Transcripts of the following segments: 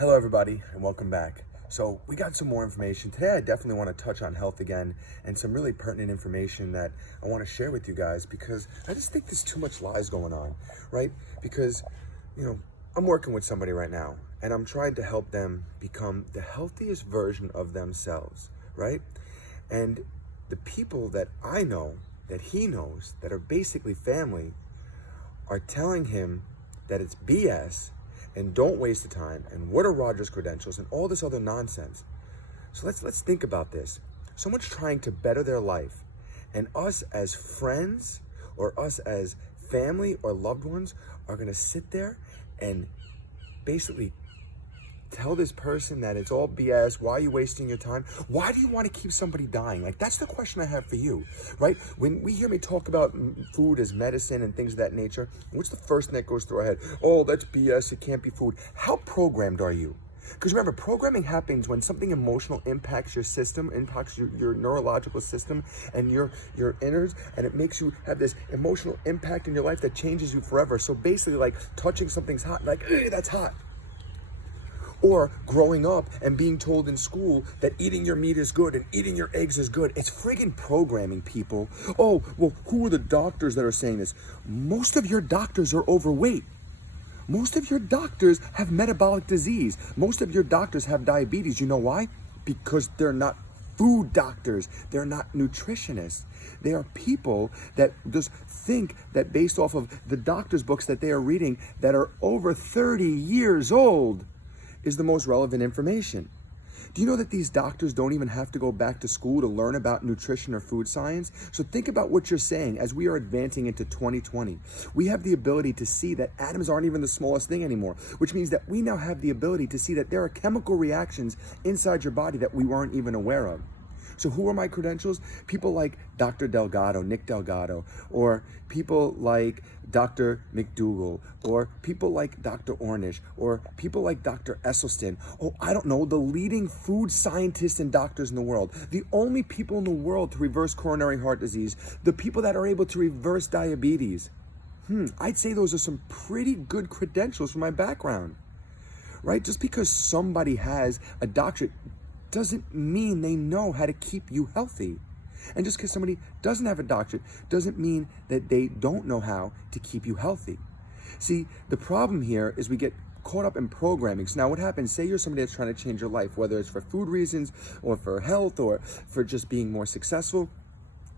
Hello, everybody, and welcome back. So we got some more information. Today, I definitely want to touch on health again and some really pertinent information that I want to share with you guys because I just think there's too much lies going on, right? Because, I'm working with somebody right now and I'm trying to help them become the healthiest version of themselves, right? And the people that I know, that he knows, that are basically family, are telling him that it's BS and don't waste the time and what are Roger's credentials and all this other nonsense. So let's think about this. Someone's trying to better their life, and us as friends or us as family or loved ones are going to sit there and basically tell this person that it's all BS. Why are you wasting your time? Why do you want to keep somebody dying? Like, that's the question I have for you, right? When we hear me talk about food as medicine and things of that nature, what's the first thing that goes through our head? Oh, that's BS. It can't be food. How programmed are you? Because remember, programming happens when something emotional impacts your system, impacts your neurological system and your innards, and it makes you have this emotional impact in your life that changes you forever. So basically, like touching something's hot, like, that's hot. Or growing up and being told in school that eating your meat is good and eating your eggs is good. It's friggin' programming, people. Oh, well, who are the doctors that are saying this? Most of your doctors are overweight. Most of your doctors have metabolic disease. Most of your doctors have diabetes. You know why? Because they're not food doctors. They're not nutritionists. They are people that just think that based off of the doctor's books that they are reading that are over 30 years old is the most relevant information. Do you know that these doctors don't even have to go back to school to learn about nutrition or food science? So think about what you're saying as we are advancing into 2020. We have the ability to see that atoms aren't even the smallest thing anymore, which means that we now have the ability to see that there are chemical reactions inside your body that we weren't even aware of. So who are my credentials? People like Dr. Delgado, Nick Delgado, or people like Dr. McDougall, or people like Dr. Ornish, or people like Dr. Esselstyn. Oh, I don't know, the leading food scientists and doctors in the world. The only people in the world to reverse coronary heart disease, the people that are able to reverse diabetes. I'd say those are some pretty good credentials for my background, right? Just because somebody has a doctorate doesn't mean they know how to keep you healthy. And just because somebody doesn't have a doctorate doesn't mean that they don't know how to keep you healthy. See, the problem here is we get caught up in programming. So now what happens, say you're somebody that's trying to change your life, whether it's for food reasons or for health or for just being more successful.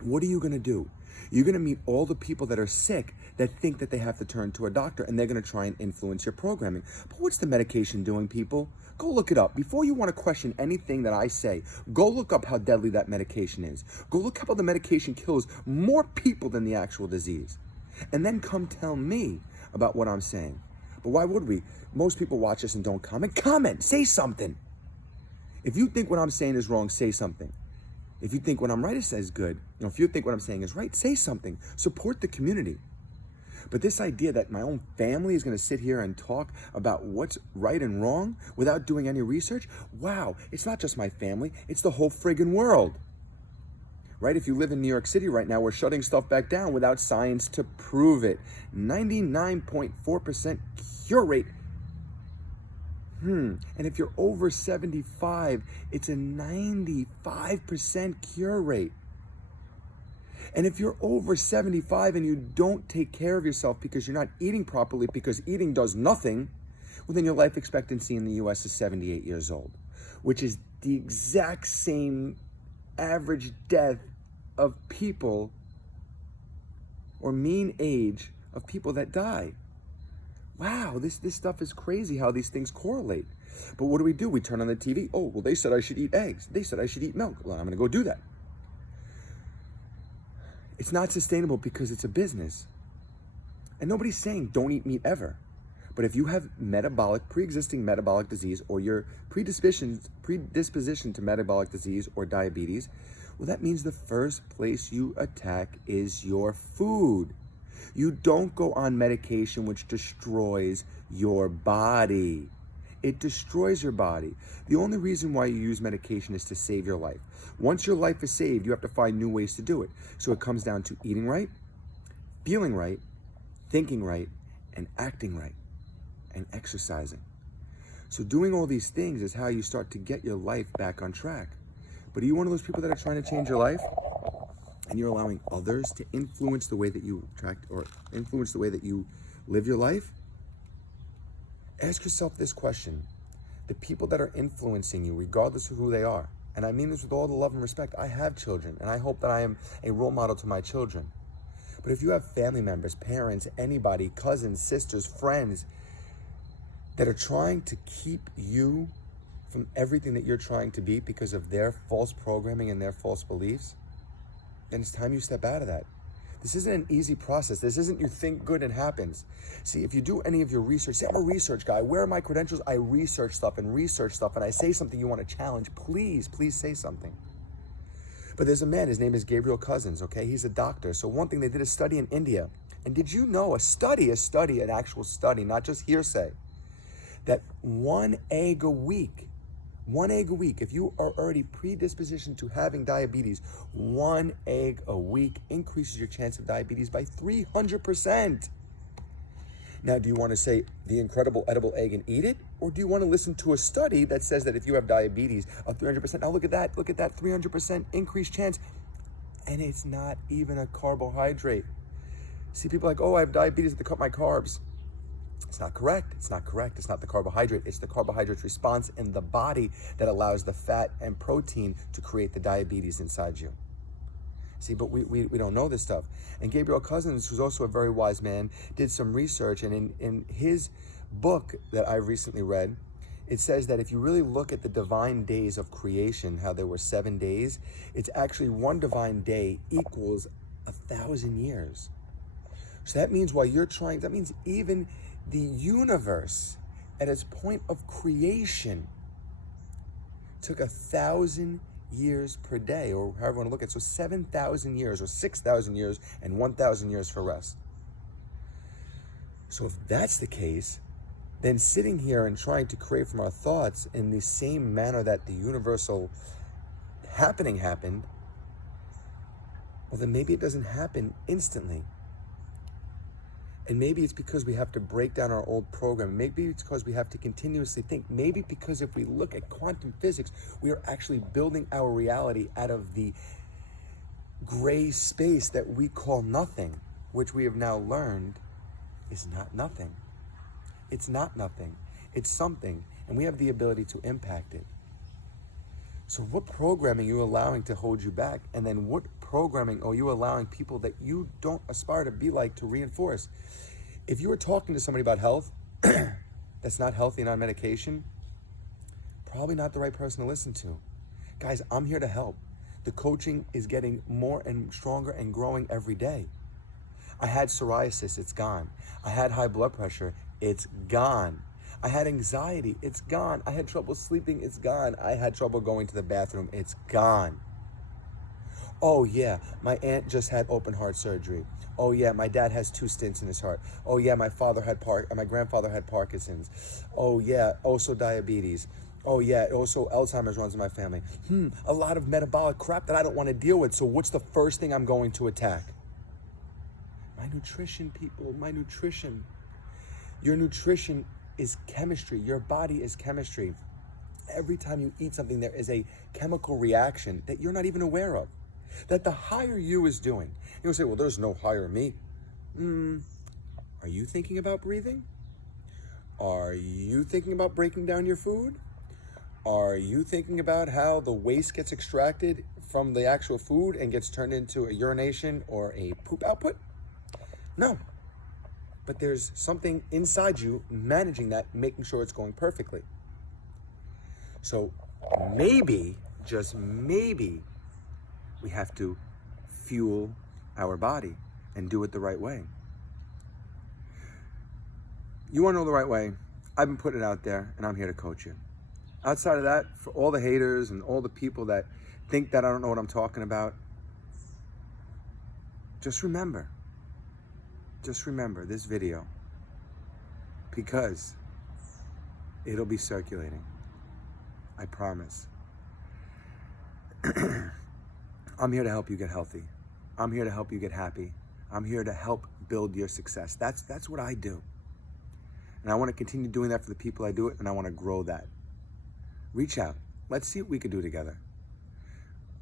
What are you going to do? You're going to meet all the people that are sick that think that they have to turn to a doctor, and they're going to try and influence your programming. But what's the medication doing, people? Go look it up. Before you want to question anything that I say, go look up how deadly that medication is. Go look up how the medication kills more people than the actual disease. And then come tell me about what I'm saying. But why would we? Most people watch us and don't comment. Comment! Say something! If you think what I'm saying is wrong, say something. If you think what I'm right is good, if you think what I'm saying is right, say something. Support the community. But this idea that my own family is going to sit here and talk about what's right and wrong without doing any research, wow, it's not just my family, it's the whole friggin' world. Right? If you live in New York City right now, we're shutting stuff back down without science to prove it. 99.4% cure rate. And if you're over 75, it's a 95% cure rate. And if you're over 75 and you don't take care of yourself because you're not eating properly, because eating does nothing, well, then your life expectancy in the US is 78 years old, which is the exact same average death of people or mean age of people that die. Wow, this stuff is crazy how these things correlate. But what do? We turn on the TV. Oh, well, they said I should eat eggs. They said I should eat milk. Well, I'm going to go do that. It's not sustainable because it's a business. And nobody's saying don't eat meat ever. But if you have pre-existing metabolic disease, or your predisposition to metabolic disease or diabetes, well, that means the first place you attack is your food. You don't go on medication which destroys your body. It destroys your body. The only reason why you use medication is to save your life. Once your life is saved, you have to find new ways to do it. So it comes down to eating right, feeling right, thinking right, and acting right, and exercising. So doing all these things is how you start to get your life back on track. But are you one of those people that are trying to change your life and you're allowing others to influence the way that you attract or influence the way that you live your life? Ask yourself this question. The people that are influencing you, regardless of who they are, and I mean this with all the love and respect, I have children, and I hope that I am a role model to my children. But if you have family members, parents, anybody, cousins, sisters, friends, that are trying to keep you from everything that you're trying to be because of their false programming and their false beliefs, then it's time you step out of that. This isn't an easy process. This isn't you think good and happens. See, if you do any of your research, say, I'm a research guy. Where are my credentials? I research stuff, and I say something you want to challenge. Please say something. But there's a man, his name is Gabriel Cousens, okay? He's a doctor. So one thing, they did a study in India. And did you know, an actual study, not just hearsay, that one egg a week, if you are already predispositioned to having diabetes, 1 egg a week increases your chance of diabetes by 300%. Now, do you want to say the incredible edible egg and eat it? Or do you want to listen to a study that says that if you have diabetes of 300%, now look at that 300% increased chance, and it's not even a carbohydrate. See, people are like, oh, I have diabetes, I have to cut my carbs. It's not correct. It's not the carbohydrate. It's the carbohydrate response in the body that allows the fat and protein to create the diabetes inside you. See, but we don't know this stuff. And Gabriel Cousens, who's also a very wise man, did some research, and in his book that I recently read, it says that if you really look at the divine days of creation, how there were 7 days, it's actually one divine day equals 1,000 years. So that means even the universe at its point of creation took 1,000 years per day, or however you want to look at it. So 7,000 years or 6,000 years and 1,000 years for rest. So if that's the case, then sitting here and trying to create from our thoughts in the same manner that the universal happening happened, well, then maybe it doesn't happen instantly. And maybe it's because we have to break down our old program. Maybe it's because we have to continuously think. Maybe because if we look at quantum physics, we are actually building our reality out of the gray space that we call nothing, which we have now learned is not nothing. It's not nothing. It's something, and we have the ability to impact it. So what programming are you allowing to hold you back? And then what programming are you allowing people that you don't aspire to be like to reinforce? If you were talking to somebody about health that's not healthy and on medication, probably not the right person to listen to. Guys, I'm here to help. The coaching is getting more and stronger and growing every day. I had psoriasis, it's gone. I had high blood pressure, it's gone. I had anxiety, it's gone. I had trouble sleeping, it's gone. I had trouble going to the bathroom, it's gone. Oh yeah, my aunt just had open heart surgery. Oh yeah, my dad has 2 stents in his heart. Oh yeah, my grandfather had Parkinson's. Oh yeah, also diabetes. Oh yeah, also Alzheimer's runs in my family. A lot of metabolic crap that I don't want to deal with. So what's the first thing I'm going to attack? My nutrition, people, my nutrition. Your nutrition is chemistry. Your body is chemistry. Every time you eat something, there is a chemical reaction that you're not even aware of, that the higher you is doing. You'll say, well, there's no higher me. Are you thinking about breathing? Are you thinking about breaking down your food? Are you thinking about how the waste gets extracted from the actual food and gets turned into a urination or a poop output? No. But there's something inside you managing that, making sure it's going perfectly. So maybe, just maybe, we have to fuel our body and do it the right way. You want to know the right way? I've been putting it out there, and I'm here to coach you. Outside of that, for all the haters and all the people that think that I don't know what I'm talking about, just remember this video, because it'll be circulating. I promise. I'm here to help you get healthy. I'm here to help you get happy. I'm here to help build your success. That's what I do. And I want to continue doing that for the people I do it, and I want to grow that. Reach out. Let's see what we can do together.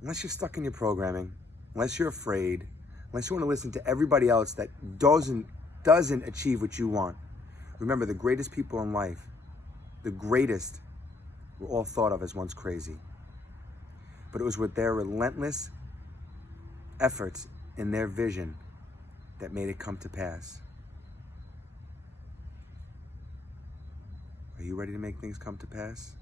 Unless you're stuck in your programming, unless you're afraid, unless you want to listen to everybody else that doesn't achieve what you want. Remember, the greatest people in life, the greatest, were all thought of as once crazy. But it was with their relentless efforts and their vision that made it come to pass. Are you ready to make things come to pass?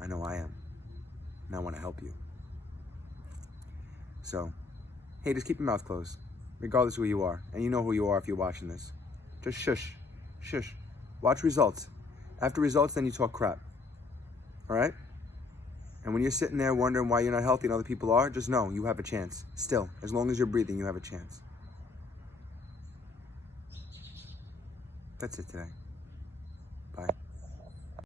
I know I am, and I want to help you. So, hey, just keep your mouth closed, regardless of who you are. And you know who you are if you're watching this. Just shush, shush. Watch results. After results, then you talk crap. All right? And when you're sitting there wondering why you're not healthy and other people are, just know you have a chance. Still, as long as you're breathing, you have a chance. That's it today. Bye.